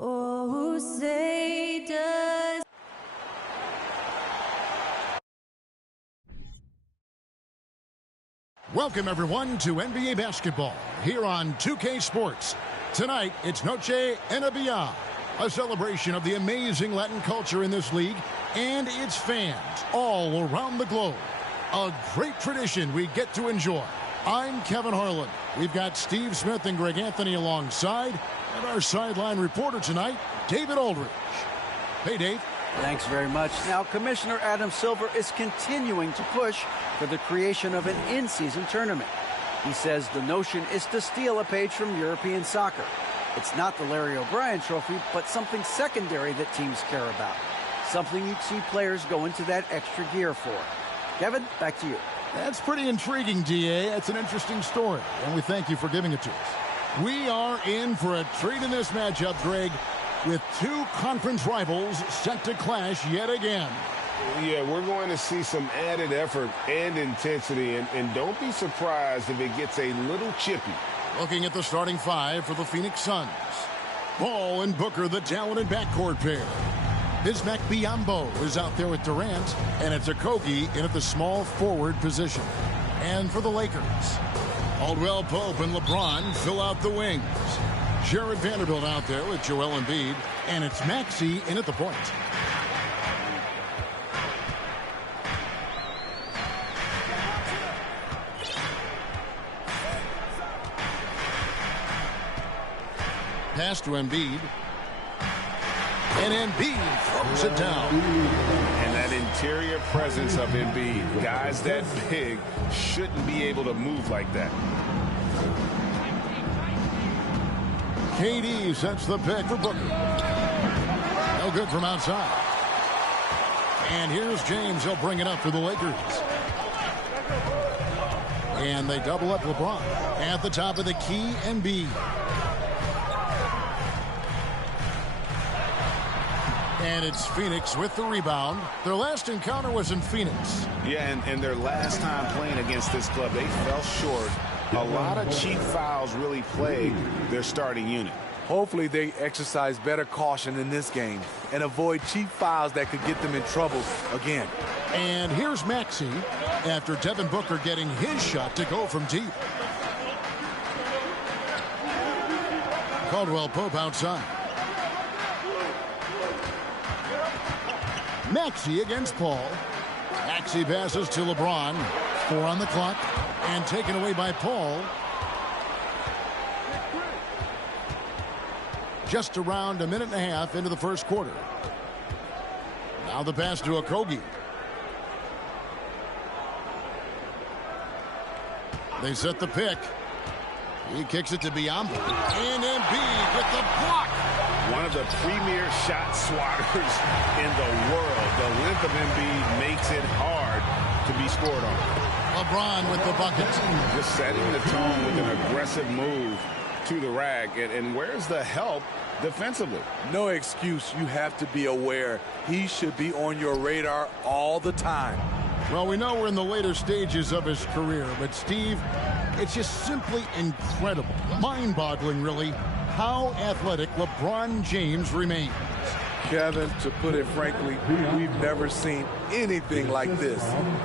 Oh, say does. Welcome, everyone, to NBA basketball here on 2K Sports. Tonight, it's Noche Enabia, a celebration of the amazing Latin culture in this league and its fans all around the globe. A great tradition we get to enjoy. I'm Kevin Harlan. We've got Steve Smith and Greg Anthony alongside, and our sideline reporter tonight, David Aldridge. Hey, Dave. Thanks very much. Now, Commissioner Adam Silver is continuing to push for the creation of an in-season tournament. He says the notion is to steal a page from European soccer. It's not the Larry O'Brien Trophy, but something secondary that teams care about. Something you'd see players go into that extra gear for. Kevin, back to you. That's pretty intriguing, DA. That's an interesting story, and we thank you for giving it to us. We are in for a treat in this matchup, Greg, with two conference rivals set to clash yet again. Yeah, we're going to see some added effort and intensity, and don't be surprised if it gets a little chippy. Looking at the starting five for the Phoenix Suns. Ball and Booker, the talented backcourt pair. Bismack Biyombo is out there with Durant, and it's Okogie in at the small forward position. And for the Lakers, Caldwell Pope and LeBron fill out the wings. Jared Vanderbilt out there with Joel Embiid, and it's Maxey in at the point. Pass to Embiid. And Embiid throws it down. And that interior presence of Embiid, guys that big, shouldn't be able to move like that. KD sets the pick for Booker. No good from outside. And here's James. He'll bring it up for the Lakers. And they double up LeBron. At the top of the key, Embiid. And it's Phoenix with the rebound. Their last encounter was in Phoenix. Yeah, and their last time playing against this club, they fell short. A lot of cheap fouls really plagued their starting unit. Hopefully they exercise better caution in this game and avoid cheap fouls that could get them in trouble again. And here's Maxey after Devin Booker getting his shot to go from deep. Caldwell Pope outside. Maxey against Paul. Maxey passes to LeBron. 4 on the clock. And taken away by Paul. Just around a minute and a half into the first quarter. Now the pass to Okogie. They set the pick. He kicks it to Biyombo. And Embiid with the block. One of the premier shot swatters in the world. The length of Embiid makes it hard to be scored on. LeBron with the bucket. Just setting the tone with an aggressive move to the rack. And where's the help defensively? No excuse. You have to be aware. He should be on your radar all the time. Well, we know we're in the later stages of his career, but Steve, it's just simply incredible, mind-boggling, really, how athletic LeBron James remains. Kevin, to put it frankly, we've never seen anything like this.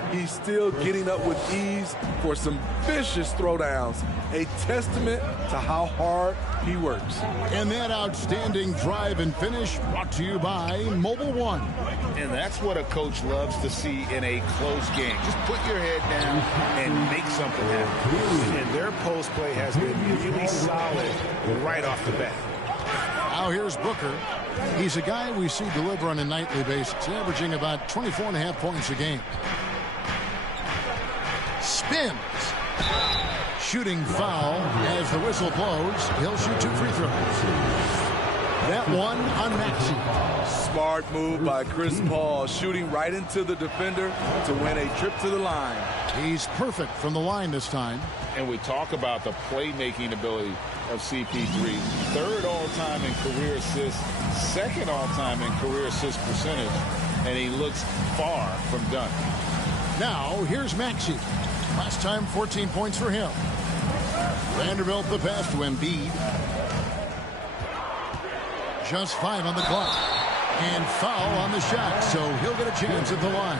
He's still getting up with ease for some vicious throwdowns, a testament to how hard he works. And that outstanding drive and finish brought to you by Mobile One. And that's what a coach loves to see in a close game. Just put your head down and make something happen. And their post play has been really solid right off the bat. Now here's Booker. He's a guy we see deliver on a nightly basis, averaging about 24.5 points a game. Spins. Shooting foul as the whistle blows. He'll shoot 2 free throws. That one on Maxey. Smart move by Chris Paul, shooting right into the defender to win a trip to the line. He's perfect from the line this time. And we talk about the playmaking ability of CP3. 3rd all-time in career assists, 2nd all-time in career assist percentage, and he looks far from done. Now, here's Maxey. Last time, 14 points for him. Vanderbilt the pass to Embiid. Just 5 on the clock. And foul on the shot, so he'll get a chance at the line.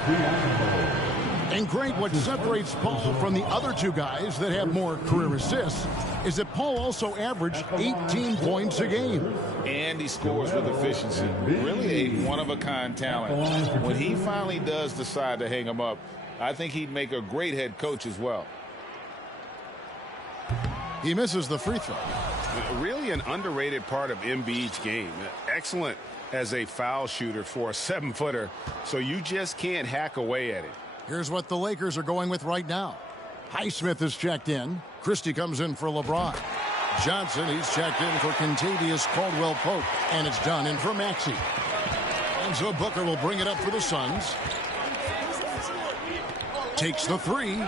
And great, what separates Paul from the other two guys that have more career assists is that Paul also averaged 18 points a game. And he scores with efficiency. Really a one-of-a-kind talent. When he finally does decide to hang him up, I think he'd make a great head coach as well. He misses the free throw. Really an underrated part of Embiid's game. Excellent as a foul shooter for a 7-footer, so you just can't hack away at it. Here's what the Lakers are going with right now. Highsmith is checked in. Christie comes in for LeBron. Johnson, he's checked in for Kentavious Caldwell-Pope. And it's done in for Maxey. And so Booker will bring it up for the Suns. Takes the three.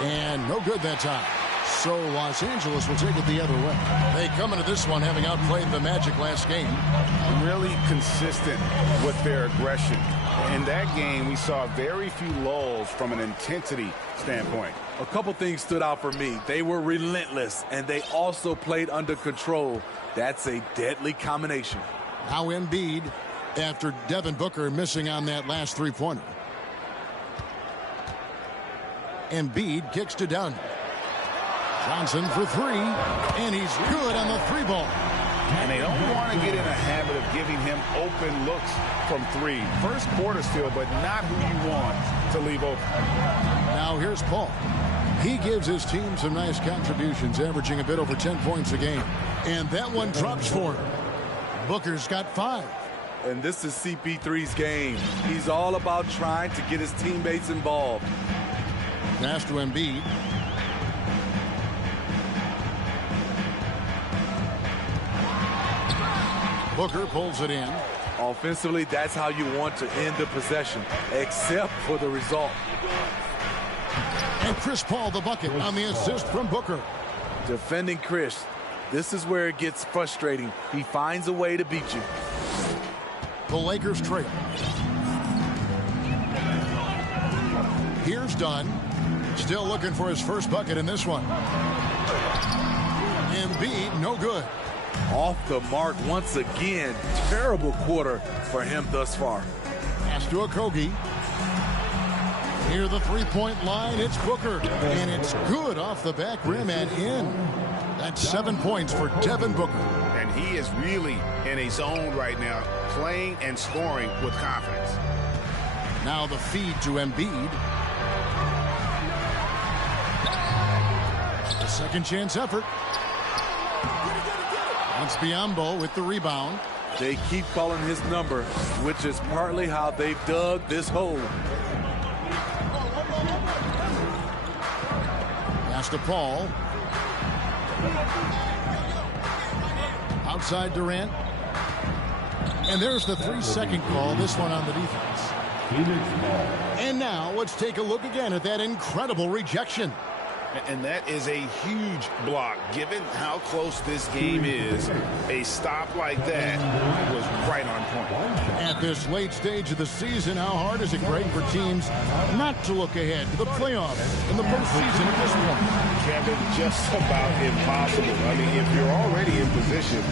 And no good that time. So Los Angeles will take it the other way. They come into this one having outplayed the Magic last game. Really consistent with their aggression. In that game, we saw very few lulls from an intensity standpoint. A couple things stood out for me. They were relentless, and they also played under control. That's a deadly combination. Now Embiid, after Devin Booker missing on that last three-pointer. Embiid kicks to Dunn. Johnson for three, and he's good on the three ball. And they don't want to get in a habit of giving him open looks from three. First quarter still, but not who you want to leave open. Now here's Paul. He gives his team some nice contributions, averaging a bit over 10 points a game. And that one drops for him. Booker's got 5. And this is CP3's game. He's all about trying to get his teammates involved. Pass to Embiid. Booker pulls it in. Offensively, that's how you want to end the possession, except for the result. And Chris Paul the bucket on the assist from Booker. Defending Chris, this is where it gets frustrating. He finds a way to beat you. The Lakers trail. Here's Dunn. Still looking for his first bucket in this one. Embiid, no good. Off the mark once again. Terrible quarter for him thus far. Pass to Okogie. Near the three-point line, it's Booker. And it's good off the back rim and in. That's 7 points for Devin Booker. And he is really in a zone right now, playing and scoring with confidence. Now the feed to Embiid. A second chance effort. It's Biyombo with the rebound. They keep calling his number, which is partly how they've dug this hole. Pass to Paul. Outside Durant. And there's the 3-second call, this one on the defense. And now let's take a look again at that incredible rejection. And that is a huge block. Given how close this game is, a stop like that was right on point. At this late stage of the season, how hard is it, Greg, for teams not to look ahead to the playoffs in the postseason at this point? Kevin, just about impossible. I mean, if you're already in position,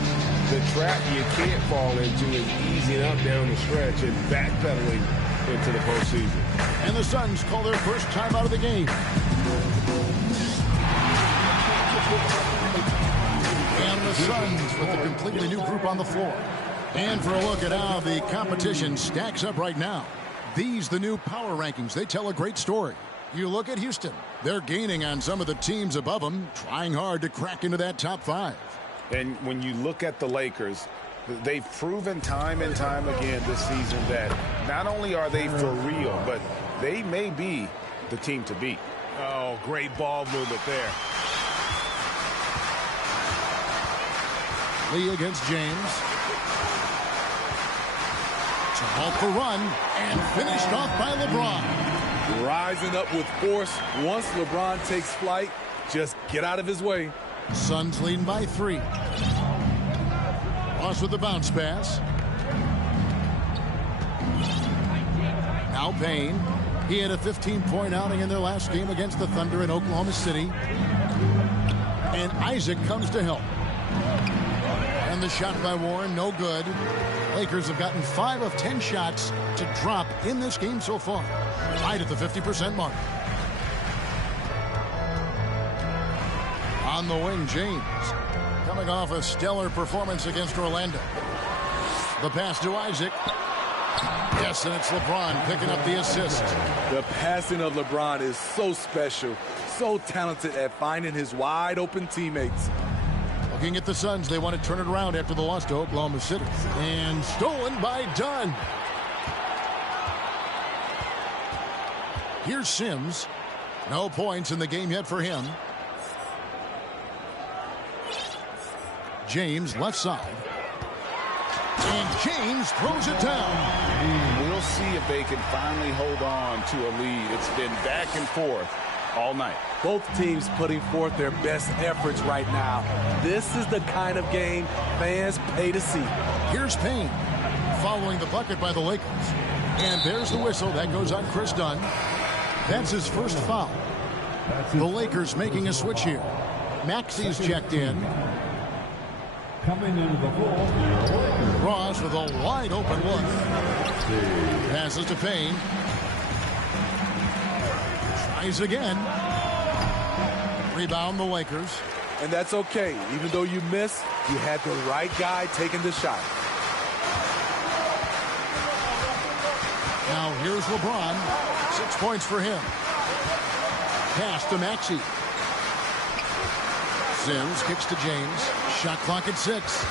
the trap you can't fall into is easing up down the stretch and backpedaling into the postseason. And the Suns call their first time out of the game. And the Suns with a completely new group on the floor. And for a look at how the competition stacks up right now. These, the new power rankings, they tell a great story. You look at Houston. They're gaining on some of the teams above them, trying hard to crack into that top 5. And when you look at the Lakers, they've proven time and time again this season that not only are they for real, but they may be the team to beat. Oh, great ball movement there. Lee against James. To halt the run and finished off by LeBron. Rising up with force. Once LeBron takes flight, just get out of his way. Suns leading by 3. Ross with the bounce pass. Now Payne. He had a 15-point outing in their last game against the Thunder in Oklahoma City. And Isaac comes to help. And And the shot by Warren, no good. Lakers have gotten 5 of 10 shots to drop in this game so far. Right at the 50% mark. On the wing, James. Coming off a stellar performance against Orlando. The pass to Isaac. Yes, and it's LeBron picking up the assist. The passing of LeBron is so special, so talented at finding his wide open teammates. Looking at the Suns, they want to turn it around after the loss to Oklahoma City. And stolen by Dunn. Here's Sims. No points in the game yet for him. James, left side. And James throws it down. We'll see if they can finally hold on to a lead. It's been back and forth all night. Both teams putting forth their best efforts right now. This is the kind of game fans pay to see. Here's Payne following the bucket by the Lakers. And there's the whistle. That goes on Chris Dunn. That's his first foul. The Lakers making a switch here. Maxi's checked in. Coming into the floor. Ross with a wide open look. Passes to Payne. Tries again. Rebound the Lakers. And that's okay. Even though you miss, you had the right guy taking the shot. Now here's LeBron. 6 points for him. Pass to Maxey. Sims kicks to James. Shot clock at 6.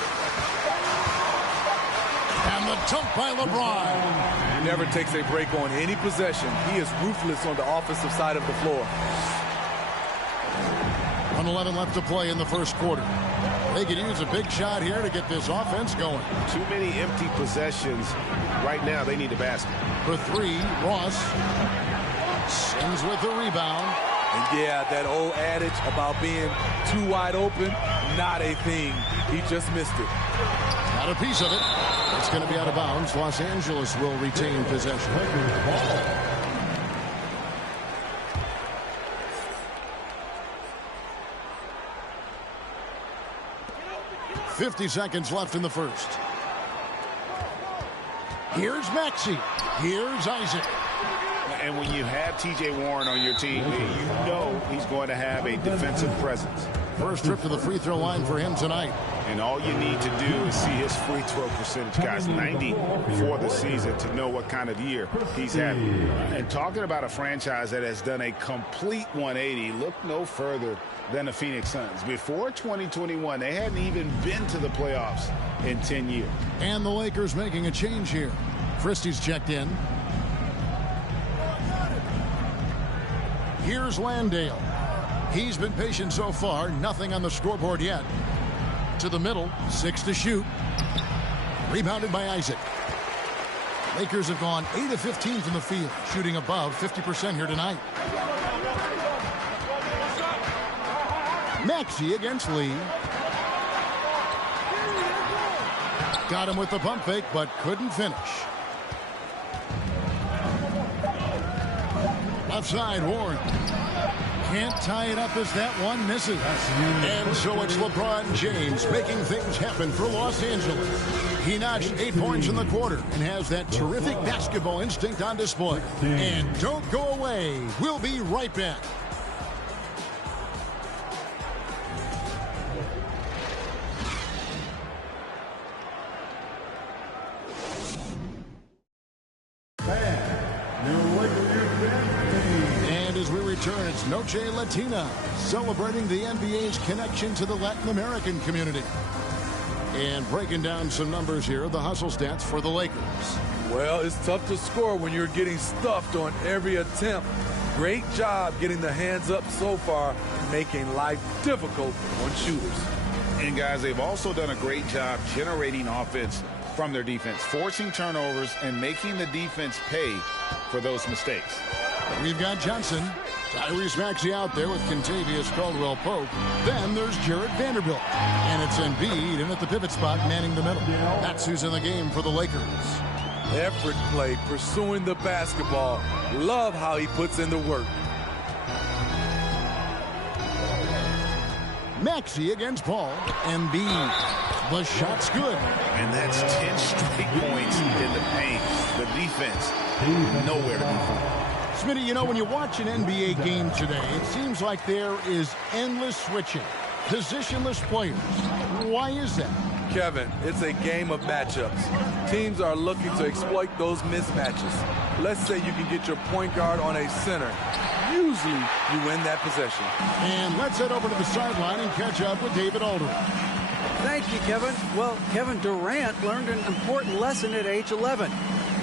And the dunk by LeBron. He never takes a break on any possession. He is ruthless on the offensive side of the floor. 1:11 left to play in the first quarter. They could use a big shot here to get this offense going. Too many empty possessions. Right now, they need a basket. For 3, Ross. Sims with the rebound. And yeah, that old adage about being too wide open, not a thing. He just missed it. Got a piece of it. It's going to be out of bounds. Los Angeles will retain possession. 50 seconds left in the first. Here's Maxey. Here's Isaac. And when you have T.J. Warren on your team, you know he's going to have a defensive presence. First trip to the free throw line for him tonight. And all you need to do is see his free throw percentage, guys. 90 for the season to know what kind of year he's having. And talking about a franchise that has done a complete 180, look no further than the Phoenix Suns. Before 2021, they hadn't even been to the playoffs in 10 years. And the Lakers making a change here. Christie's checked in. Here's Landale. He's been patient so far. Nothing on the scoreboard yet. To the middle. 6 to shoot. Rebounded by Isaac. Lakers have gone 8 of 15 from the field, shooting above 50% here tonight. Maxey against Lee. Got him with the pump fake, but couldn't finish. Left side, Warren. Can't tie it up as that one misses. And so it's LeBron James making things happen for Los Angeles. He notched 8 points in the quarter and has that terrific basketball instinct on display. And don't go away. We'll be right back. It's Noche Latina, celebrating the NBA's connection to the Latin American community. And breaking down some numbers here, the hustle stats for the Lakers. Well, it's tough to score when you're getting stuffed on every attempt. Great job getting the hands up so far, making life difficult on shooters. And guys, they've also done a great job generating offense from their defense, forcing turnovers and making the defense pay for those mistakes. We've got Johnson. Tyrese Maxey out there with Kentavious Caldwell-Pope. Then there's Jarrett Vanderbilt. And it's Embiid in at the pivot spot, manning the middle. That's who's in the game for the Lakers. Effort play, pursuing the basketball. Love how he puts in the work. Maxey against Paul. Embiid The shot's good. And that's 10 straight points in the paint. The defense, nowhere to be found. Smitty, you know, when you watch an NBA game today, it seems like there is endless switching, positionless players. Why is that? Kevin, it's a game of matchups. Teams are looking to exploit those mismatches. Let's say you can get your point guard on a center. Usually, you win that possession. And let's head over to the sideline and catch up with David Aldridge. Thank you, Kevin. Well, Kevin Durant learned an important lesson at age 11.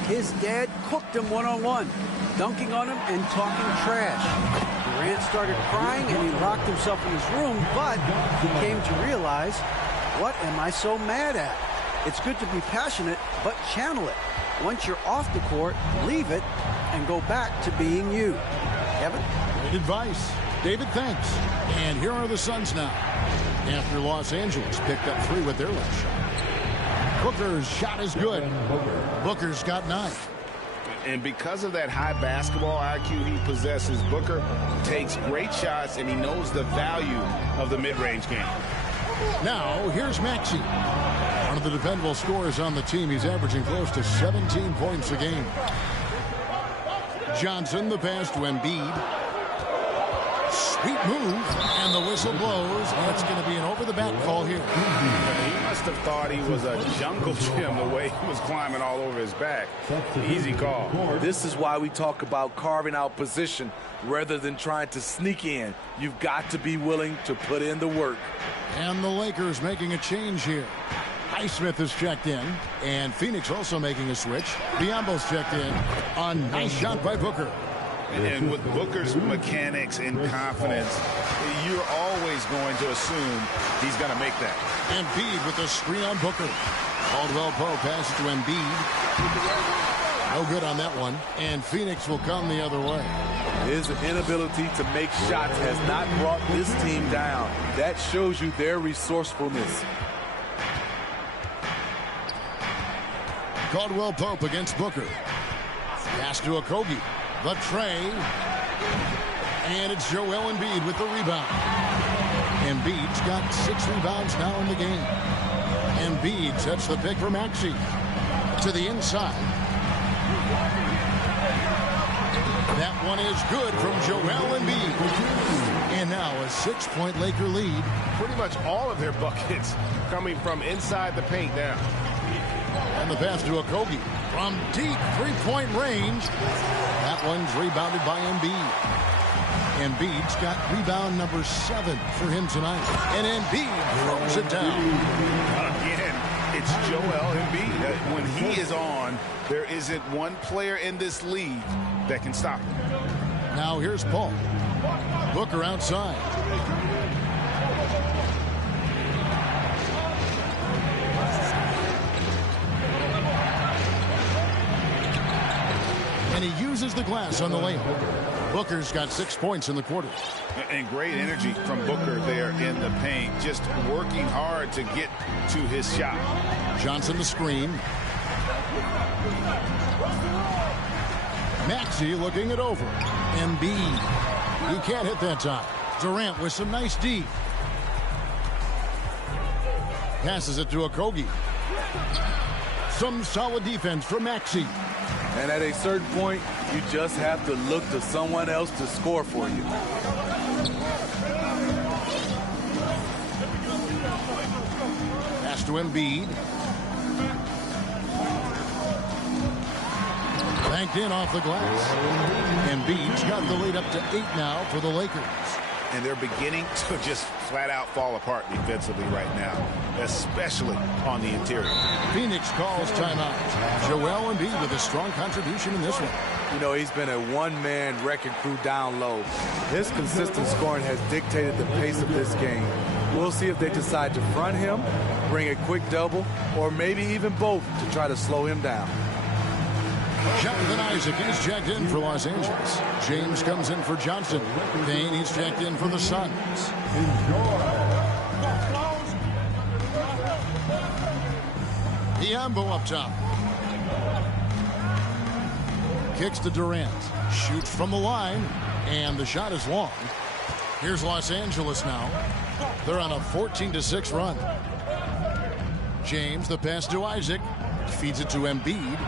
His dad cooked him one-on-one, dunking on him and talking trash. Durant started crying and he locked himself in his room, but he came to realize, what am I so mad at? It's good to be passionate, but channel it. Once you're off the court, leave it and go back to being you. Kevin? Great advice. David, thanks. And here are the Suns now. After Los Angeles picked up 3 with their last shot. Booker's shot is good. Booker's got 9. And because of that high basketball IQ he possesses, Booker takes great shots and he knows the value of the mid-range game. Now, here's Maxey. One of the dependable scorers on the team. He's averaging close to 17 points a game. Johnson, the pass to Embiid. Sweet move, and the whistle blows. That's going to be an over-the-back call here. He must have thought he was a jungle gym the way he was climbing all over his back. Easy call. This is why we talk about carving out position rather than trying to sneak in. You've got to be willing to put in the work. And the Lakers making a change here. Highsmith is checked in, and Phoenix also making a switch. Biombo's checked in. A nice shot by Booker. And with Booker's mechanics and confidence, you're always going to assume he's going to make that. Embiid with a screen on Booker. Caldwell Pope passes to Embiid. No good on that one. And Phoenix will come the other way. His inability to make shots has not brought this team down. That shows you their resourcefulness. Caldwell Pope against Booker. Pass to Okogie. The tray. And it's Joel Embiid with the rebound. Embiid's got 6 rebounds now in the game. Embiid sets the pick for Maxey. To the inside. That one is good from Joel Embiid. And now a 6-point Laker lead. Pretty much all of their buckets coming from inside the paint now. And the pass to Okogie from deep 3-point range. That one's rebounded by Embiid. Embiid's got rebound number 7 for him tonight. And Embiid throws it down. Again, it's Joel Embiid. When he is on, there isn't one player in this league that can stop him. Now here's Paul. Booker outside. And he uses the glass on the layup. Booker's got 6 points in the quarter. And great energy from Booker there in the paint. Just working hard to get to his shot. Johnson the screen. Maxey looking it over. Embiid. He can't hit that time. Durant with some nice D. Passes it to Okogie. Some solid defense from Maxey. And at a certain point, you just have to look to someone else to score for you. Pass to Embiid. Banked in off the glass. Embiid's got the lead up to 8 now for the Lakers. And they're beginning to just flat out fall apart defensively right now, especially on the interior. Phoenix calls timeout. Joel Embiid with a strong contribution in this one. You know, he's been a one-man wrecking crew down low. His consistent scoring has dictated the pace of this game. We'll see if they decide to front him, bring a quick double, or maybe even both to try to slow him down. Jonathan Isaac is checked in for Los Angeles. James comes in for Johnson. Payne, he's checked in for the Suns. Biombo up top. Kicks to Durant. Shoots from the line. And the shot is long. Here's Los Angeles now. They're on a 14-6 run. James, the pass to Isaac. Feeds it to Embiid.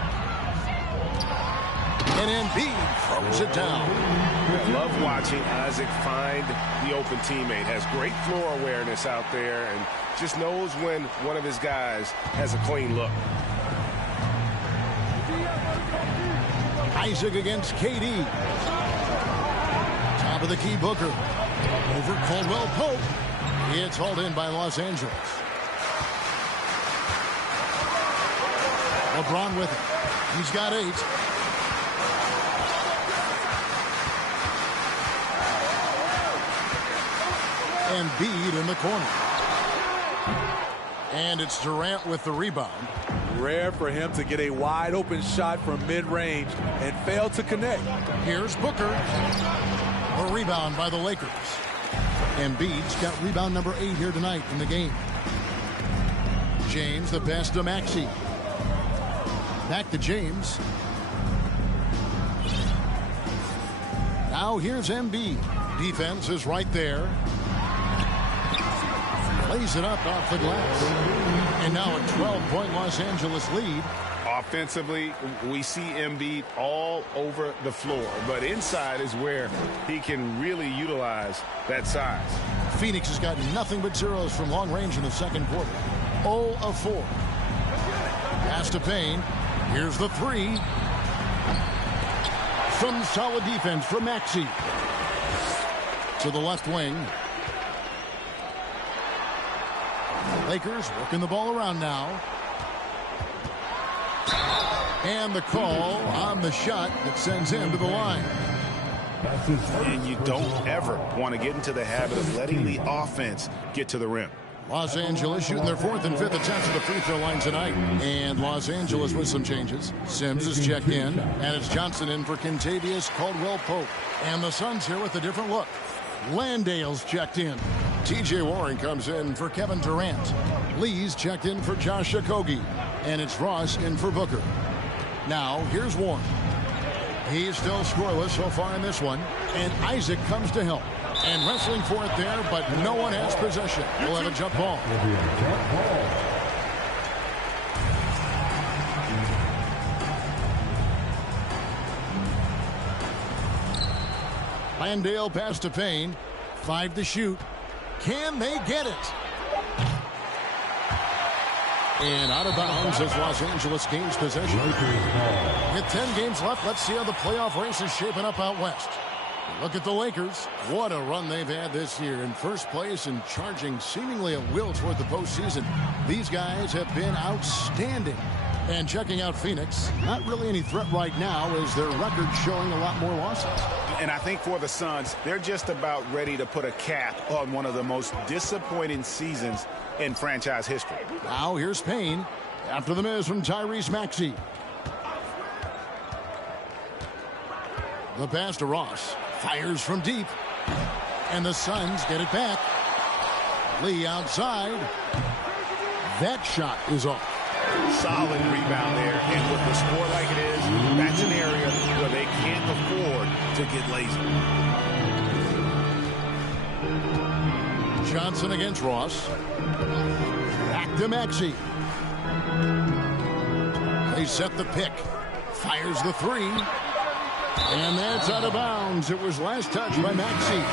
And Embiid throws it down. I love watching Isaac find the open teammate. Has great floor awareness out there and just knows when one of his guys has a clean look. Isaac against KD. Top of the key, Booker. Over Caldwell Pope. It's hauled in by Los Angeles. LeBron with it. He's got 8. Embiid in the corner. And it's Durant with the rebound. Rare for him to get a wide open shot from mid-range and fail to connect. Here's Booker. A rebound by the Lakers. Embiid's got rebound number 8 here tonight in the game. James, the pass to Maxey. Back to James. Now here's Embiid. Defense is right there. Lays it up off the glass. And now a 12-point Los Angeles lead. Offensively, we see Embiid all over the floor, but inside is where he can really utilize that size. Phoenix has got nothing but zeros from long range in the second quarter. 0 of 4. Pass to Payne. Here's the 3. Some solid defense from Maxey. To the left wing. Lakers working the ball around now. And the call on the shot that sends him to the line. And you don't ever want to get into the habit of letting the offense get to the rim. Los Angeles shooting their 4th and 5th attempts at the free throw line tonight. And Los Angeles with some changes. Sims is checked in. And it's Johnson in for Kentavious Caldwell-Pope. And the Suns here with a different look. Landale's checked in. TJ Warren comes in for Kevin Durant. Lee's checked in for Josh Okogie. And it's Ross in for Booker. Now, here's Warren. He's still scoreless so far in this one. And Isaac comes to help. And wrestling for it there, but no one has possession. We'll have a jump ball. Landale pass to Payne. 5 to shoot. Can they get it? And out of bounds as Los Angeles gains possession. With 10 games left, let's see how the playoff race is shaping up out west. Look at the Lakers. What a run they've had this year. In first place and charging seemingly at will toward the postseason. These guys have been outstanding. And checking out Phoenix, not really any threat right now as their record showing a lot more losses. And I think for the Suns, they're just about ready to put a cap on one of the most disappointing seasons in franchise history. Now here's Payne after the miss from Tyrese Maxey. The pass to Ross. Fires from deep. And the Suns get it back. Lee outside. That shot is off. Solid rebound there. And with the score like it is, that's an area where they can't afford to get lazy. Johnson against Ross. Back to Maxey. They set the pick. Fires the 3. And that's out of bounds. It was last touched by Maxey.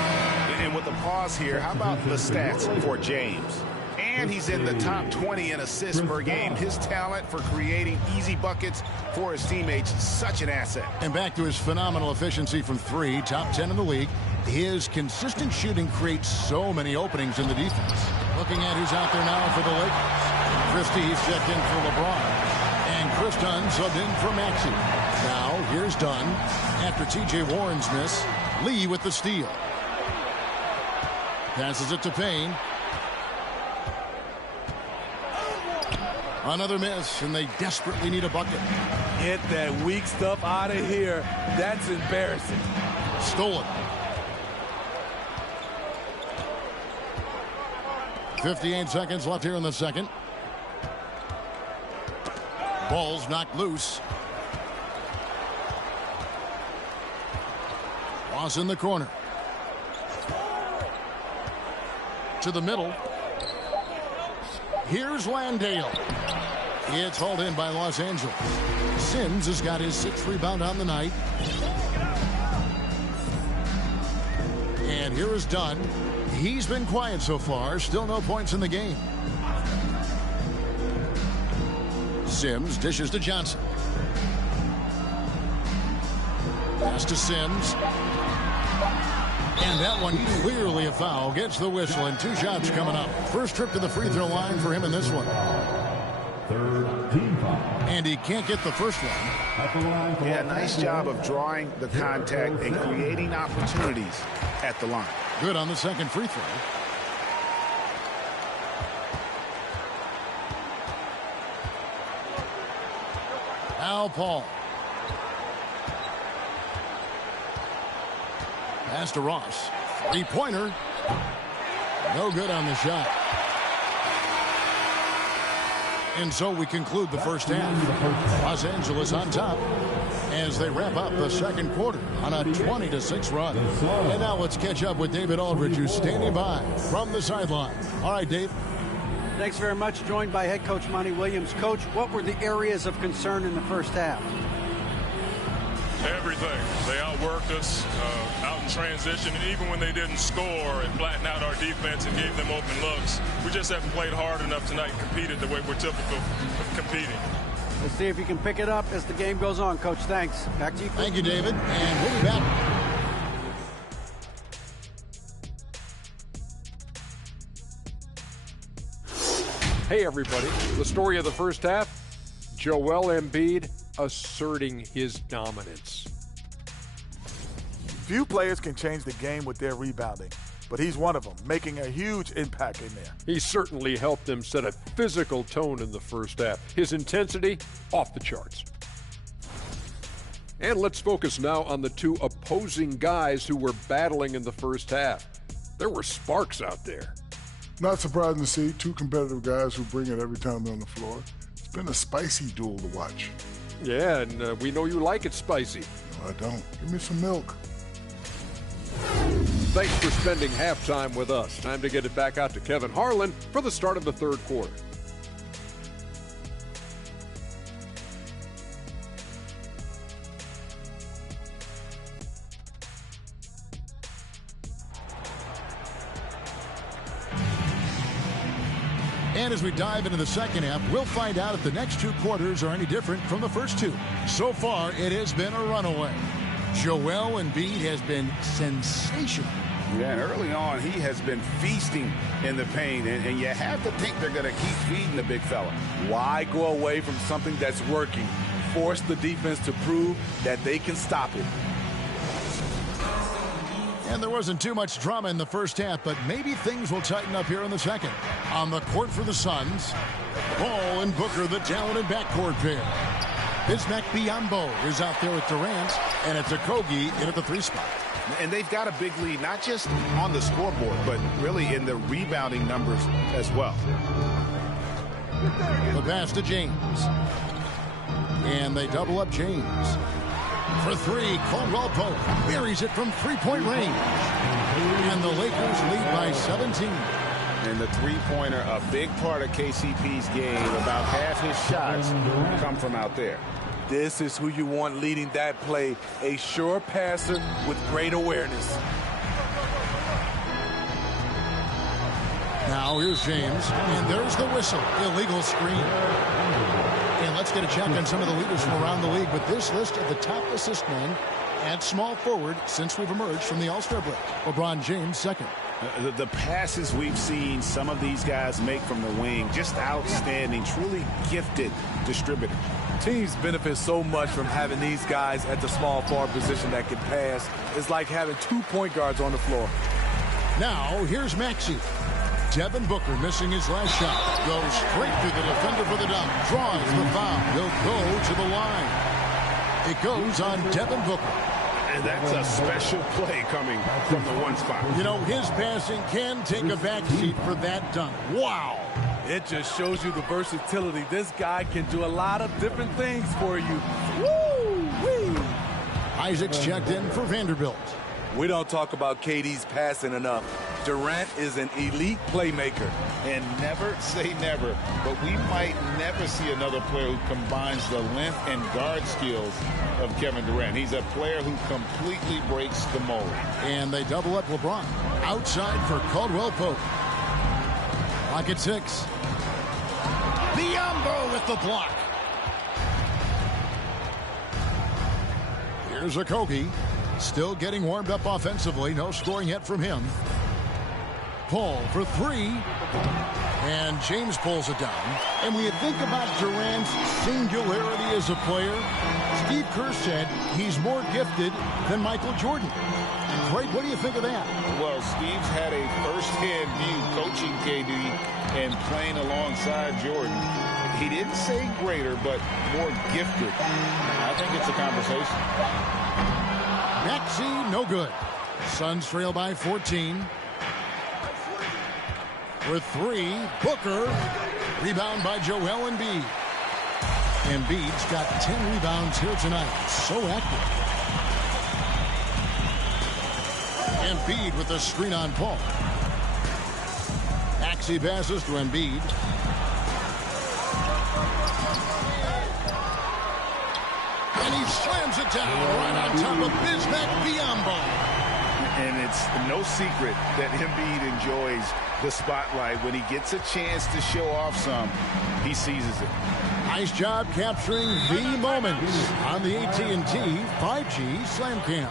And with the pause here, how about the stats for James? And he's in the top 20 in assists per game. His talent for creating easy buckets for his teammates is such an asset. And back to his phenomenal efficiency from 3, top 10 in the league. His consistent shooting creates so many openings in the defense. Looking at who's out there now for the Lakers. Christie's checked in for LeBron. And Chris Dunn subbed in for Maxey. Now, here's Dunn. After TJ Warren's miss, Lee with the steal. Passes it to Payne. Another miss, and they desperately need a bucket. Get that weak stuff out of here. That's embarrassing. Stolen. 58 seconds left here in the second. Ball's knocked loose. Ross in the corner. To the middle. Here's Landale. It's hauled in by Los Angeles. Sims has got his 6th rebound on the night. And here is Dunn. He's been quiet so far. Still no points in the game. Sims dishes to Johnson. Pass to Sims. And that one clearly a foul. Gets the whistle and 2 shots coming up. First trip to the free throw line for him in this one. Third team foul. And he can't get the first one. At the line for Yeah, nice job of drawing the contact and creating opportunities at the line. Good on the second free throw. Al Paul. Pass to Ross. 3-pointer. No good on the shot. And so we conclude the first half. Los Angeles on top as they wrap up the second quarter on a 20-6 run. And now let's catch up with David Aldridge, who's standing by from the sideline. All right, Dave. Thanks very much. Joined by head coach Monty Williams. Coach, what were the areas of concern in the first half? Everything. They outworked us out in transition, and even when they didn't score and flattened out our defense and gave them open looks, we just haven't played hard enough tonight and competed the way we're typical of competing. We'll see if you can pick it up as the game goes on, Coach. Thanks. Back to you. Thank you, David. And we'll be back. Hey, everybody. The story of the first half, Joel Embiid asserting his dominance. Few players can change the game with their rebounding, but he's one of them, making a huge impact in there. He certainly helped them set a physical tone in the first half. His intensity, off the charts. And let's focus now on the 2 opposing guys who were battling in the first half. There were sparks out there. Not surprising to see 2 competitive guys who bring it every time they're on the floor. It's been a spicy duel to watch. Yeah, and we know you like it spicy. No, I don't. Give me some milk. Thanks for spending halftime with us. Time to get it back out to Kevin Harlan for the start of the third quarter. And as we dive into the second half, we'll find out if the next 2 quarters are any different from the first 2. So far, it has been a runaway. Joel Embiid has been sensational. Yeah, and early on, he has been feasting in the paint, and you have to think they're going to keep feeding the big fella. Why go away from something that's working? Force the defense to prove that they can stop it. And there wasn't too much drama in the first half, but maybe things will tighten up here in the second. On the court for the Suns, Ball and Booker, the talented backcourt pair. Bismack Biyombo is out there with Durant, and it's Okogie in at the 3 spot. And they've got a big lead, not just on the scoreboard, but really in the rebounding numbers as well. The pass to James. And they double up James. For 3, Caldwell Pope buries it from 3-point range. And the Lakers lead by 17. And the 3-pointer, a big part of KCP's game. About half his shots come from out there. This is who you want leading that play. A sure passer with great awareness. Now here's James. And there's the whistle. Illegal screen. And let's get a check on some of the leaders from around the league with this list of the top assist men at small forward since we've emerged from the All-Star break. LeBron James, second. The passes we've seen some of these guys make from the wing, just outstanding, truly gifted distributors. Teams benefit so much from having these guys at the small forward position that can pass. It's like having 2 point guards on the floor. Now, here's Maxey. Devin Booker missing his last shot. Goes straight through the defender for the dunk. Draws the foul. He'll go to the line. It goes on Devin Booker. And that's a special play coming from the 1 spot. You know, his passing can take a backseat for that dunk. Wow. It just shows you the versatility. This guy can do a lot of different things for you. Woo-wee. Isaac's checked in for Vanderbilt. We don't talk about KD's passing enough. Durant is an elite playmaker. And never say never, but we might never see another player who combines the length and guard skills of Kevin Durant. He's a player who completely breaks the mold. And they double up LeBron. Outside for Caldwell Pope. Clock at 6. Biyombo with the block. Here's Okogie. Still getting warmed up offensively. No scoring yet from him. Paul for 3. And James pulls it down. And when you think about Durant's singularity as a player, Steve Kerr said he's more gifted than Michael Jordan. Craig, what do you think of that? Well, Steve's had a first-hand view coaching KD and playing alongside Jordan. He didn't say greater, but more gifted. I think it's a conversation. Maxey, no good. Suns trail by 14. For 3, Booker. Rebound by Joel Embiid. Embiid's got 10 rebounds here tonight. So active. Embiid with the screen on Paul. Maxey passes to Embiid. And he slams it down right on top of Bismack Biyombo. And it's no secret that Embiid enjoys the spotlight. When he gets a chance to show off some, he seizes it. Nice job capturing the moments on the AT&T 5G Slam Cam.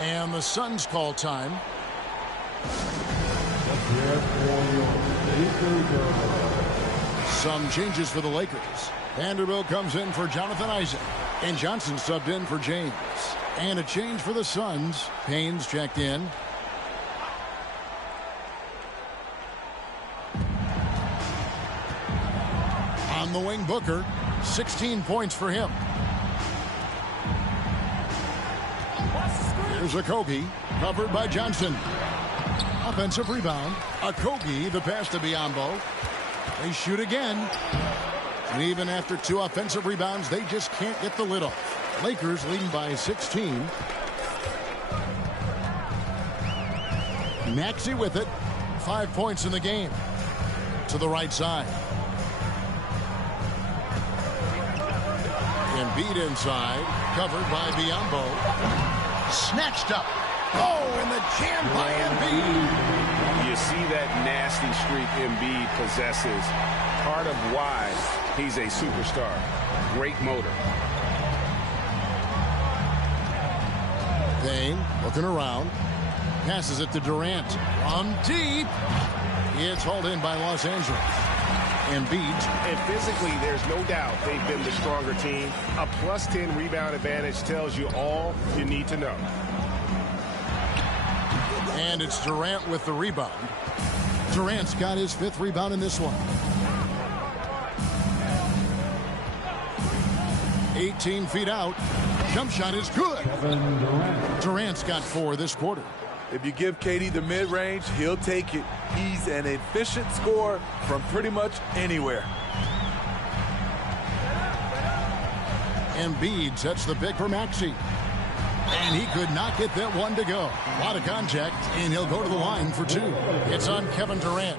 And the Suns call time. Some changes for the Lakers. Vanderbilt comes in for Jonathan Isaac. And Johnson subbed in for James. And a change for the Suns. Payne's checked in. On the wing, Booker. 16 points for him. Here's Okogie. Covered by Johnson. Offensive rebound. Okogie, the pass to Biyombo. They shoot again. And even after 2 offensive rebounds, they just can't get the lid off. Lakers leading by 16. Maxey with it. 5 points in the game. To the right side. Embiid inside. Covered by Biyombo. Snatched up. Oh, and the jam by Embiid. You see that nasty streak Embiid possesses. Part of why he's a superstar. Great motor. Payne looking around. Passes it to Durant. On deep. It's hauled in by Los Angeles. Embiid. And physically, there's no doubt they've been the stronger team. A +10 rebound advantage tells you all you need to know. And it's Durant with the rebound. Durant's got his 5th rebound in this one. 18 feet out. Jump shot is good. Durant's got 4 this quarter. If you give KD the mid-range, he'll take it. He's an efficient scorer from pretty much anywhere. Embiid sets the pick for Maxey. And he could not get that one to go. A lot of contact, and he'll go to the line for 2. It's on Kevin Durant.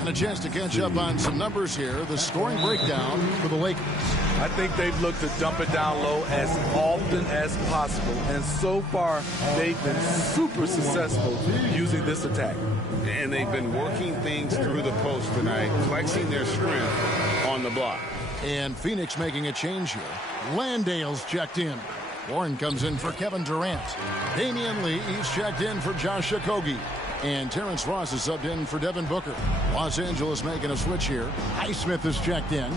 And a chance to catch up on some numbers here. The scoring breakdown for the Lakers. I think they've looked to dump it down low as often as possible. And so far, they've been super successful using this attack. And they've been working things through the post tonight, flexing their strength on the block. And Phoenix making a change here. Landale's checked in. Warren comes in for Kevin Durant. Damian Lee is checked in for Josh Okogie. And Terrence Ross is subbed in for Devin Booker. Los Angeles making a switch here. Highsmith is checked in.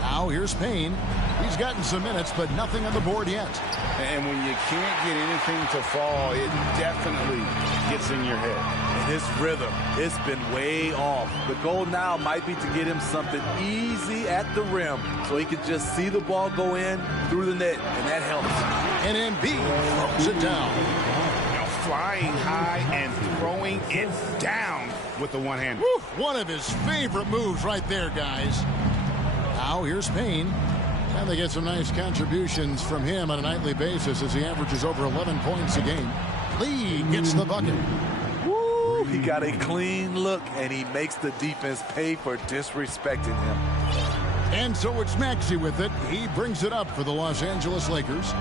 Now here's Payne. He's gotten some minutes, but nothing on the board yet. And when you can't get anything to fall, it definitely gets in your head. And his rhythm, it's been way off. The goal now might be to get him something easy at the rim so he can just see the ball go in through the net, and that helps. And Embiid throws it down. Now flying high and throwing it down with the one hand. One of his favorite moves right there, guys. Now here's Payne. And they get some nice contributions from him on a nightly basis as he averages over 11 points a game. Lee gets the bucket. he got a clean look, and he makes the defense pay for disrespecting him. And so it's Maxey with it. He brings it up for the Los Angeles Lakers.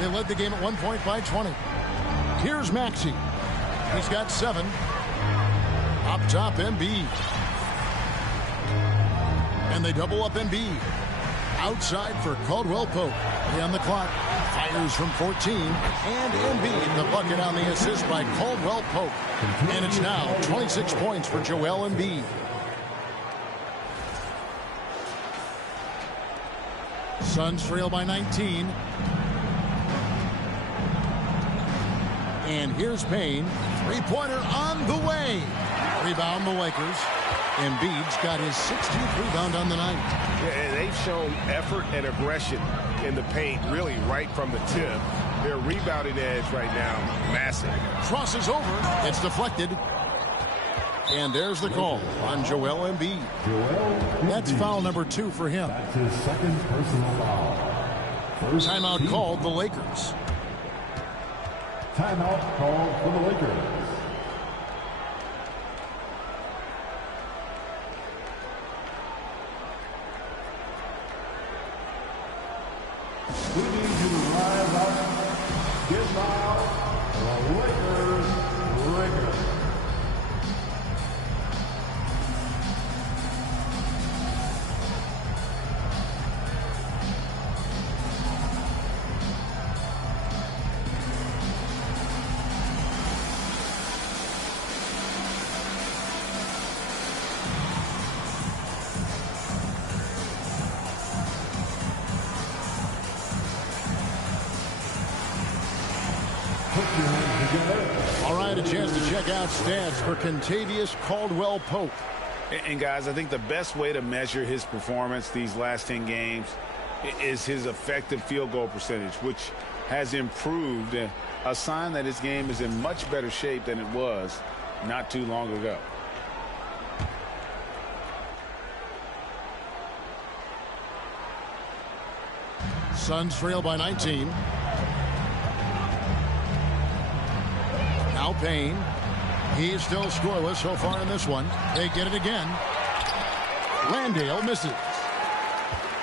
They led the game at one point by 20. Here's Maxey. He's got 7. Up top, Embiid. And they double up Embiid. Outside for Caldwell Pope. On the clock. Fires from 14. And Embiid, the bucket on the assist by Caldwell Pope. And it's now 26 points for Joel Embiid. Suns trail by 19. And here's Payne. Three-pointer on the way. Rebound the Lakers. Embiid's got his 16th rebound on the night. Yeah, they've shown effort and aggression in the paint, really right from the tip. Their rebounding edge right now, massive. Crosses over. It's deflected. And there's the call on Joel Embiid. That's foul number 2 for him. That's his second personal foul. Timeout called the Lakers. Timeout called for the Lakers. We need you to rise up, get loud, the Lakers. All right, a chance to check out stats for Kentavious Caldwell-Pope. And guys, I think the best way to measure his performance these last 10 games is his effective field goal percentage, which has improved, a sign that his game is in much better shape than it was not too long ago. Suns trail by 19. Now Payne. He's still scoreless so far in this one. They get it again. Landale misses.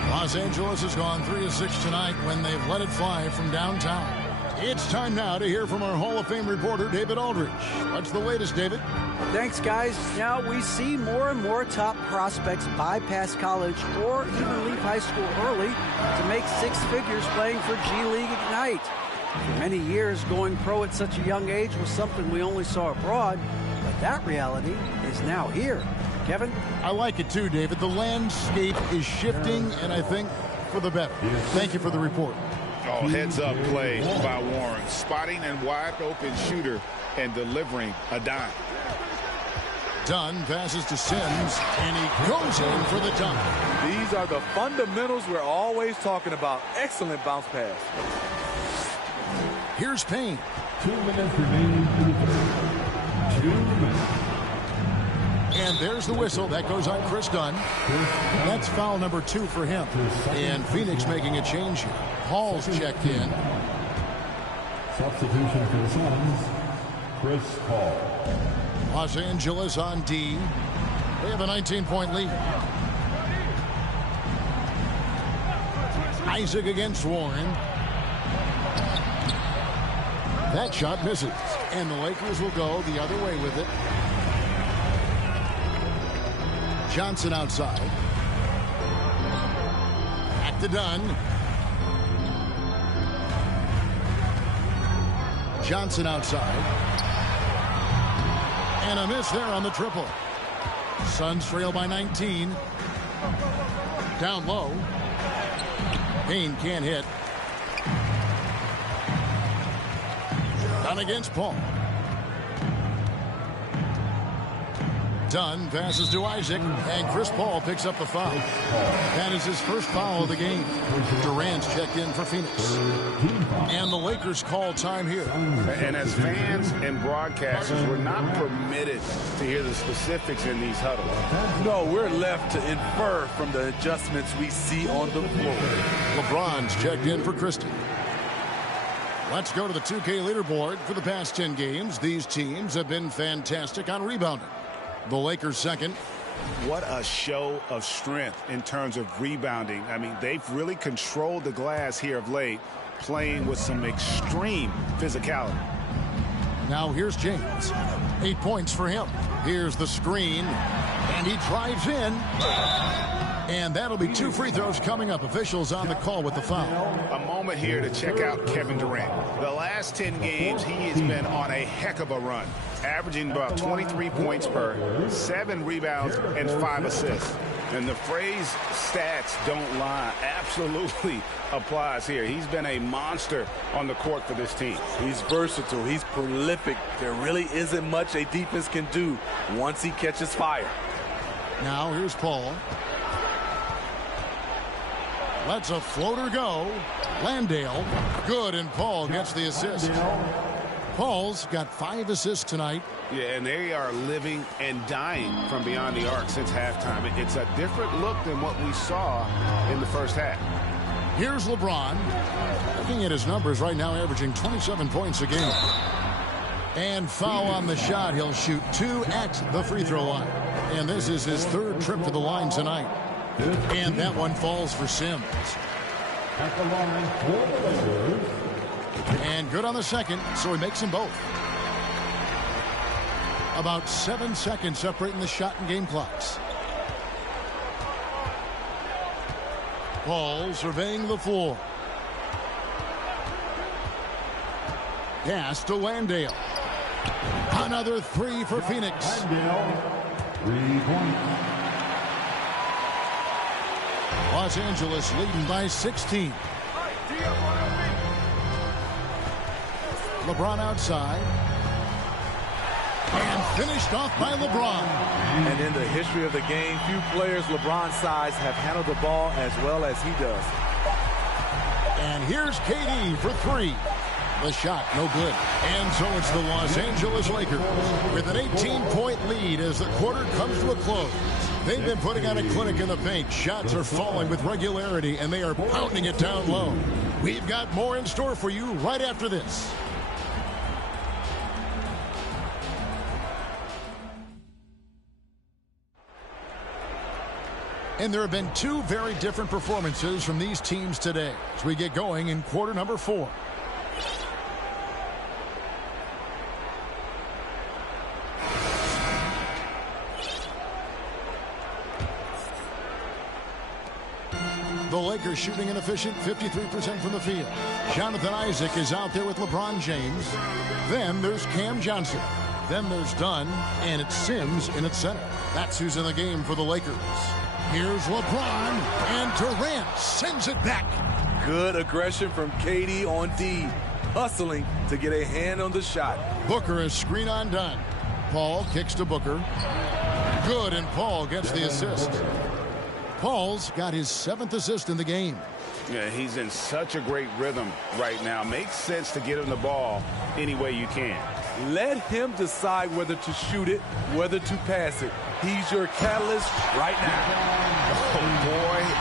Los Angeles has gone 3 of 6 tonight when they've let it fly from downtown. It's time now to hear from our Hall of Fame reporter, David Aldridge. What's the latest, David? Thanks, guys. Now we see more and more top prospects bypass college or even leave high school early to make 6 figures playing for G League Ignite. For many years, going pro at such a young age was something we only saw abroad, but that reality is now here. Kevin? I like it too, David. The landscape is shifting, and I think for the better. Thank you for the report. Oh, heads-up play by Warren. Spotting and wide-open shooter and delivering a dime. Dunn passes to Sims, and he goes in for the dunk. These are the fundamentals we're always talking about. Excellent bounce pass. Here's Payne. 2 minutes remaining in the third. 2 minutes. And there's the whistle. That goes on Chris Dunn. That's foul number 2 for him. And Phoenix making a change here. Paul's checked in. Substitution for the Suns, Chris Paul. Los Angeles on D. They have a 19-point lead. Isaac against Warren. That shot misses. And the Lakers will go the other way with it. Johnson outside. Back to Dunn. Johnson outside. And a miss there on the triple. Suns trail by 19. Down low. Payne can't hit. Dunn against Paul. Dunn passes to Isaac, and Chris Paul picks up the foul. That is his first foul of the game. Durant's checked in for Phoenix. And the Lakers call time here. And as fans and broadcasters, we're not permitted to hear the specifics in these huddles. No, we're left to infer from the adjustments we see on the floor. LeBron's checked in for Christie. Let's go to the 2K leaderboard. For the past 10 games, these teams have been fantastic on rebounding. The Lakers second. What a show of strength in terms of rebounding. I mean, they've really controlled the glass here of late, playing with some extreme physicality. Now here's James. 8 points for him. Here's the screen, and he drives in. And that'll be 2 free throws coming up. Officials on the call with the foul. A moment here to check out Kevin Durant. The last 10 games, he has been on a heck of a run, averaging about 23 points per, 7 rebounds, and 5 assists. And the phrase stats don't lie absolutely applies here. He's been a monster on the court for this team. He's versatile. He's prolific. There really isn't much a defense can do once he catches fire. Now here's Paul. Lets a floater go. Landale. Good, and Paul gets the assist. Paul's got 5 assists tonight. Yeah, and they are living and dying from beyond the arc since halftime. It's a different look than what we saw in the first half. Here's LeBron. Looking at his numbers right now, averaging 27 points a game. And foul on the shot. He'll shoot 2 at the free throw line. And this is his 3rd trip to the line tonight. And that one falls for Sims. At the line for the Lakers. And good on the second, so he makes them both. About 7 seconds separating the shot and game clocks. Paul surveying the floor. Pass to Landale. Another 3 for Phoenix. Landale, 3 points. Los Angeles leading by 16. LeBron outside. And finished off by LeBron. And in the history of the game, few players LeBron's size have handled the ball as well as he does. And here's KD for 3. The shot, no good. And so it's the Los Angeles Lakers with an 18-point lead as the quarter comes to a close. They've been putting on a clinic in the paint. Shots are falling with regularity, and they are pounding it down low. We've got more in store for you right after this. And there have been 2 very different performances from these teams today as we get going in quarter number 4. The Lakers shooting an efficient 53% from the field. Jonathan Isaac is out there with LeBron James. Then there's Cam Johnson. Then there's Dunn, and it's Sims in its center. That's who's in the game for the Lakers. Here's LeBron, and Durant sends it back. Good aggression from KD on D, hustling to get a hand on the shot. Booker is screen on Dunn. Paul kicks to Booker. Good, and Paul gets the assist. Paul's got his 7th assist in the game. Yeah, he's in such a great rhythm right now. Makes sense to get him the ball any way you can. Let him decide whether to shoot it, whether to pass it. He's your catalyst right now.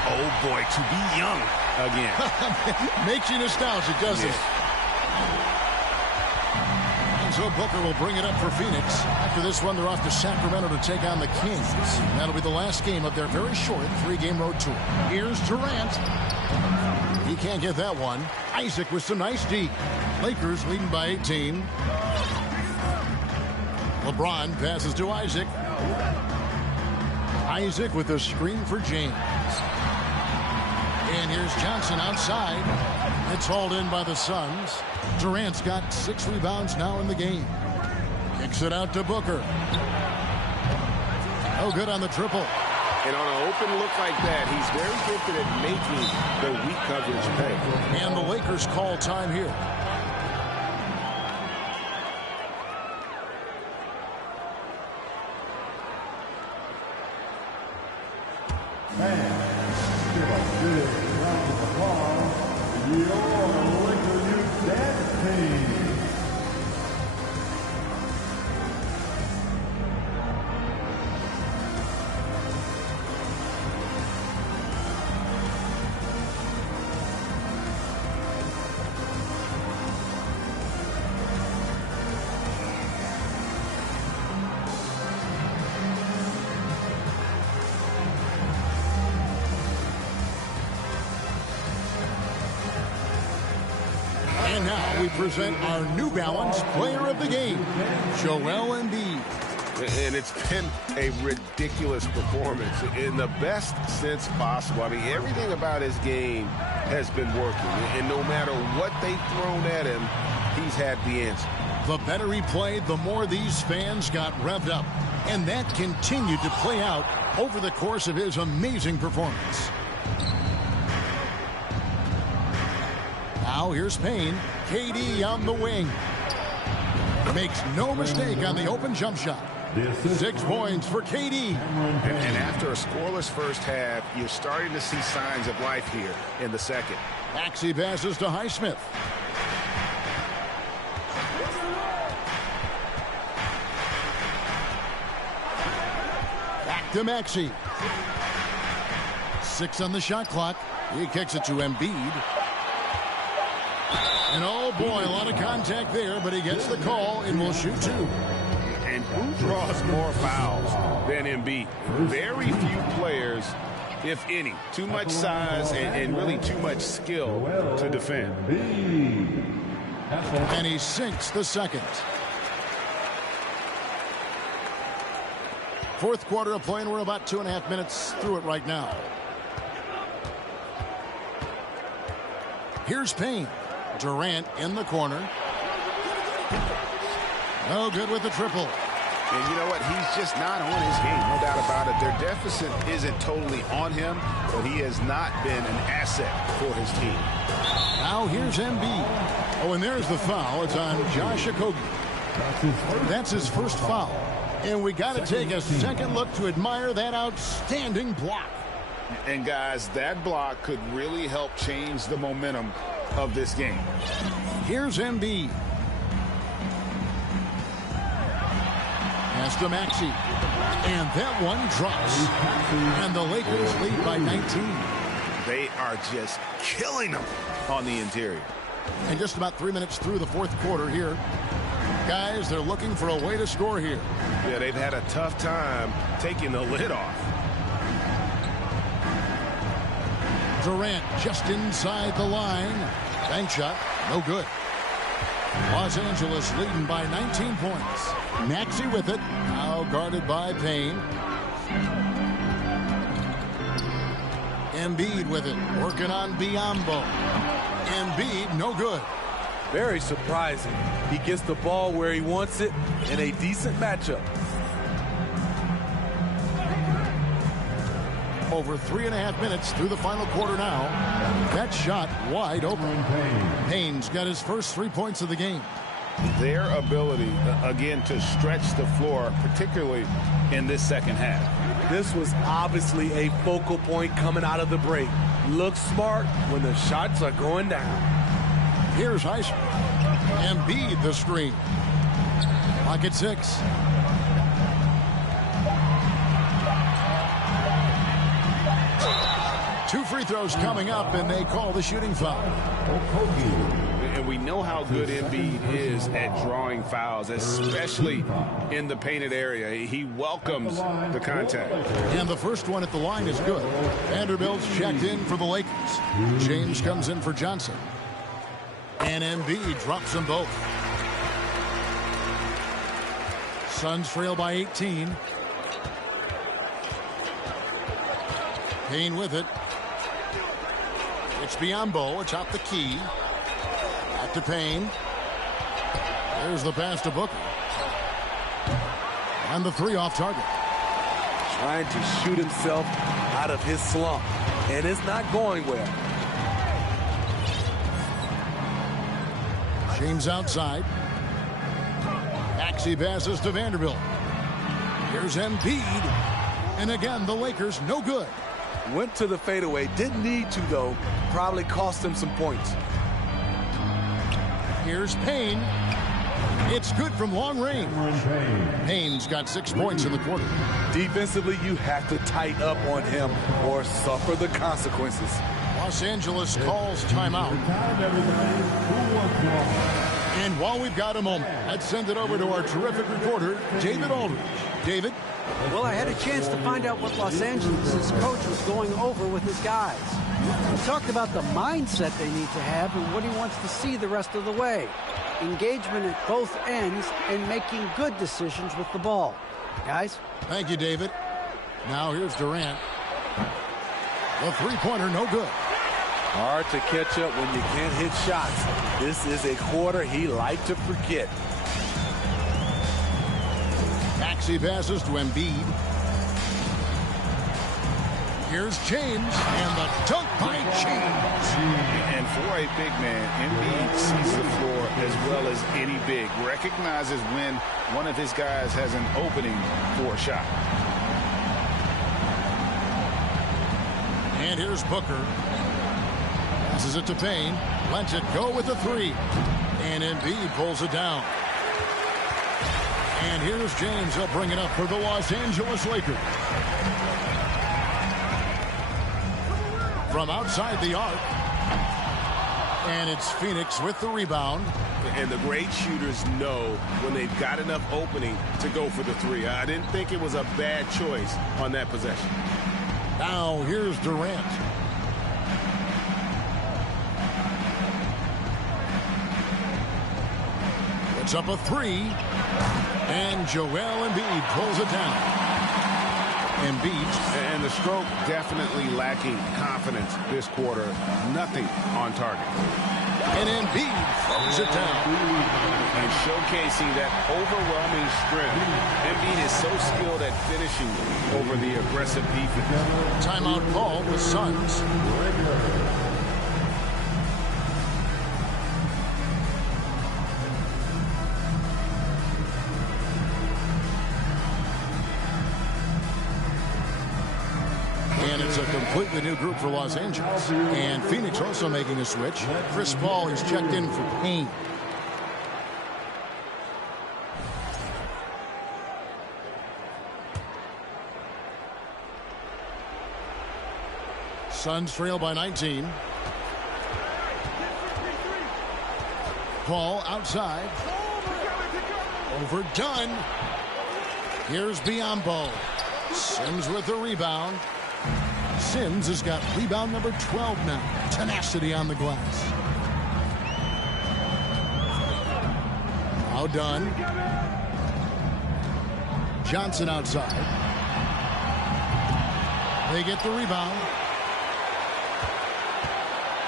Oh boy, to be young again. Makes you nostalgic, doesn't it? And so Booker will bring it up for Phoenix. After this one, they're off to Sacramento to take on the Kings. That'll be the last game of their very short 3-game road tour. Here's Durant. He can't get that one. Isaac with some nice D. Lakers leading by 18. LeBron passes to Isaac. Isaac with a screen for James. And here's Johnson outside. It's hauled in by the Suns. Durant's got 6 rebounds now in the game. Kicks it out to Booker. Oh, good on the triple. And on an open look like that, he's very gifted at making the weak coverage pay. And the Lakers call time here. Give a big round of applause to your Laker Youth Dance Team. And now we present our New Balance Player of the Game, Joel Embiid. And it's been a ridiculous performance in the best sense possible. I mean, everything about his game has been working. And no matter what they've thrown at him, he's had the answer. The better he played, the more these fans got revved up. And that continued to play out over the course of his amazing performance. Now here's Payne. KD on the wing. Makes no mistake on the open jump shot. 6 points for KD. And after a scoreless first half, you're starting to see signs of life here in the second. Maxey passes to Highsmith. Back to Maxey. 6 on the shot clock. He kicks it to Embiid. And oh boy, a lot of contact there, but he gets the call and will shoot 2. And who draws more fouls than Embiid? Very few players, if any. Too much size and really too much skill to defend. And he sinks the second. Fourth quarter of play, and we're about 2.5 minutes through it right now. Here's Payne. Durant in the corner. No good with the triple. And you know what? He's just not on his game, no doubt about it. Their deficit isn't totally on him, but he has not been an asset for his team. Now here's Embiid. Oh, and there's the foul. It's on Josh Okogie. That's his first foul. And we got to take a second look to admire that outstanding block. And guys, that block could really help change the momentum of this game. Here's Embiid. Pass to Maxey. And that one drops. And the Lakers lead by 19. They are just killing them on the interior. And just about 3 minutes through the fourth quarter here. Guys, they're looking for a way to score here. Yeah, they've had a tough time taking the lid off. Durant just inside the line. Bank shot, no good. Los Angeles leading by 19 points. Maxey with it, now guarded by Payne. Embiid with it, working on Biyombo. Embiid, no good. Very surprising. He gets the ball where he wants it in a decent matchup. Over 3.5 minutes through the final quarter now. That shot wide open. Payne's got his first 3 points of the game. Their ability, again, to stretch the floor, particularly in this second half. This was obviously a focal point coming out of the break. Look smart when the shots are going down. Here's Highsmith. Embiid the screen. Clock at 6. Two free throws coming up, and they call the shooting foul. And we know how good Embiid is at drawing fouls, especially in the painted area. He welcomes the contact. And the first one at the line is good. Vanderbilt's checked in for the Lakers. James comes in for Johnson. And Embiid drops them both. Suns trail by 18. Payne with it. It's Biyombo atop the key. Back to Payne. There's the pass to Booker. And the 3 off target. Trying to shoot himself out of his slump. And it's not going well. James outside. Maxey passes to Vanderbilt. Here's Embiid. And again, the Lakers no good. Went to the fadeaway. Didn't need to, though. Probably cost him some points. Here's Payne. It's good from long range. Payne's got 6 points in the quarter. Defensively, you have to tighten up on him or suffer the consequences. Los Angeles calls timeout. And while we've got a moment, let's send it over to our terrific reporter, David Aldridge. David? Well, I had a chance to find out what Los Angeles' coach was going over with his guys. He talked about the mindset they need to have and what he wants to see the rest of the way. Engagement at both ends and making good decisions with the ball. Guys? Thank you, David. Now here's Durant. The three-pointer, no good. Hard to catch up when you can't hit shots. This is a quarter he liked to forget. Maxey passes to Embiid. Here's James, and the dunk by James. And for a big man, Embiid sees the floor as well as any big. Recognizes when one of his guys has an opening for a shot. And here's Booker. Passes it to Payne. Lets it go with the three. And Embiid pulls it down. And here's James. He'll bring it up for the Los Angeles Lakers. From outside the arc. And it's Phoenix with the rebound. And the great shooters know when they've got enough opening to go for the three. I didn't think it was a bad choice on that possession. Now here's Durant. It's up a three. And Joel Embiid pulls it down. Embiid. And the stroke definitely lacking confidence this quarter. Nothing on target. And Embiid throws it down. And showcasing that overwhelming strength. Embiid is so skilled at finishing over the aggressive defense. Timeout call with Suns. And it's a completely new group for Los Angeles. And Phoenix also making a switch. Chris Paul is checked in for Payne. Suns trail by 19. Paul outside. Overdone. Here's Biyombo. Sims with the rebound. Sims has got rebound number 12 now. Tenacity on the glass. Now done. Johnson outside. They get the rebound.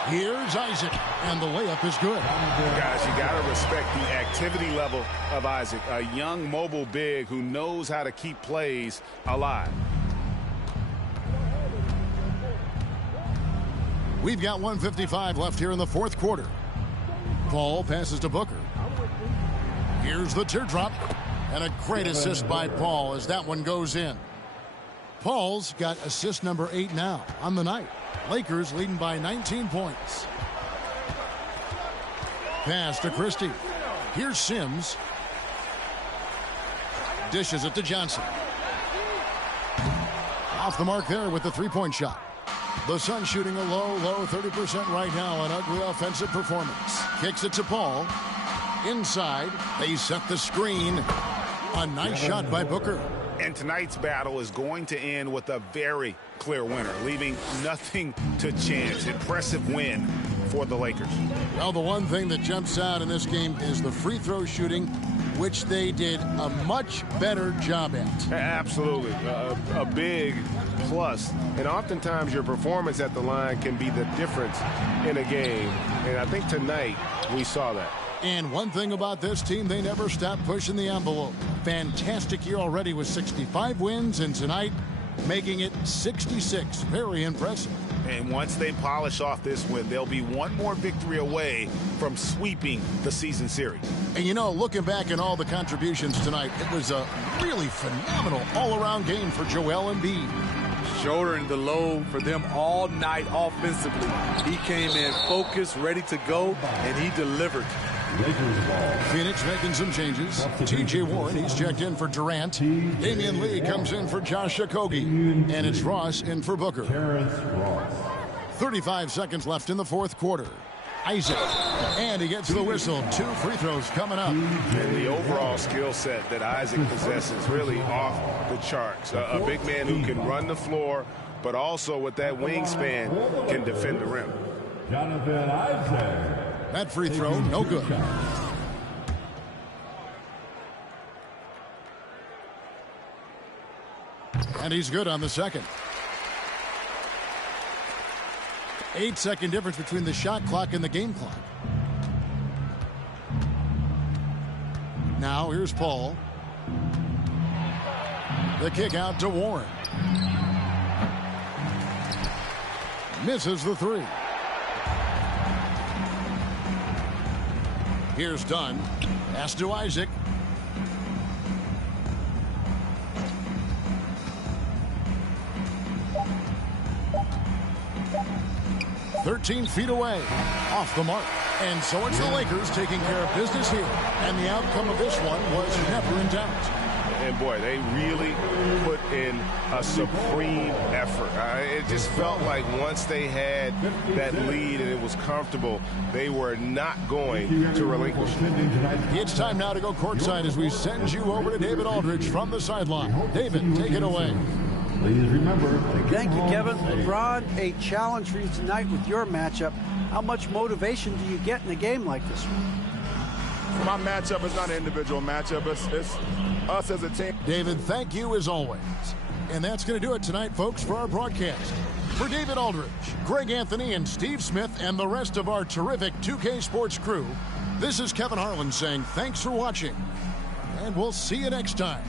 Here's Isaac, and the layup is good. Guys, you got to respect the activity level of Isaac, a young mobile big who knows how to keep plays alive. We've got 1:55 left here in the fourth quarter. Paul passes to Booker. Here's the teardrop, and a great assist by Paul as that one goes in. Paul's got assist number 8 now on the night. Lakers leading by 19 points. Pass to Christie. Here's Sims. Dishes it to Johnson. Off the mark there with the three-point shot. The Suns shooting a low 30% right now. An ugly offensive performance. Kicks it to Paul. Inside. They set the screen. A nice shot by Booker. And tonight's battle is going to end with a very clear winner, leaving nothing to chance. Impressive win for the Lakers. Well, the one thing that jumps out in this game is the free throw shooting, which they did a much better job at. Absolutely. A big plus. And oftentimes your performance at the line can be the difference in a game. And I think tonight we saw that. And one thing about this team, they never stop pushing the envelope. Fantastic year already with 65 wins, and tonight making it 66. Very impressive. And once they polish off this win, they'll be one more victory away from sweeping the season series. And you know, looking back at all the contributions tonight, it was a really phenomenal all-around game for Joel Embiid. Shouldering the load for them all night offensively. He came in focused, ready to go, and he delivered. Phoenix making some changes. T.J. Warren, he's checked in for Durant. Damian Lee comes in for Josh Okogie. And it's Ross in for Booker. 35 seconds left in the fourth quarter. Isaac. And he gets the whistle. 2 free throws coming up. And the overall skill set that Isaac possesses really off the charts. A big man who can run the floor, but also with that wingspan can defend the rim. Jonathan Isaac. That free throw, no good. And he's good on the second. 8-second difference between the shot clock and the game clock. Now here's Paul. The kick out to Warren. Misses the 3. Here's Dunn. Pass to Isaac. "13 feet away, off the mark." And so it's the Lakers taking care of business here. And the outcome of this one was never in doubt. And boy, they really put in a supreme effort. It just felt like once they had that lead and it was comfortable, they were not going to relinquish it. It's time now to go courtside as we send you over to David Aldridge from the sideline. David, take it away. Please remember. Thank you, Kevin. LeBron, a challenge for you tonight with your matchup. How much motivation do you get in a game like this one? My matchup is not an individual matchup. It's us as a team. David, thank you as always. And that's going to do it tonight, folks, for our broadcast. For David Aldridge, Greg Anthony, and Steve Smith, and the rest of our terrific 2K Sports crew, this is Kevin Harlan saying thanks for watching, and we'll see you next time.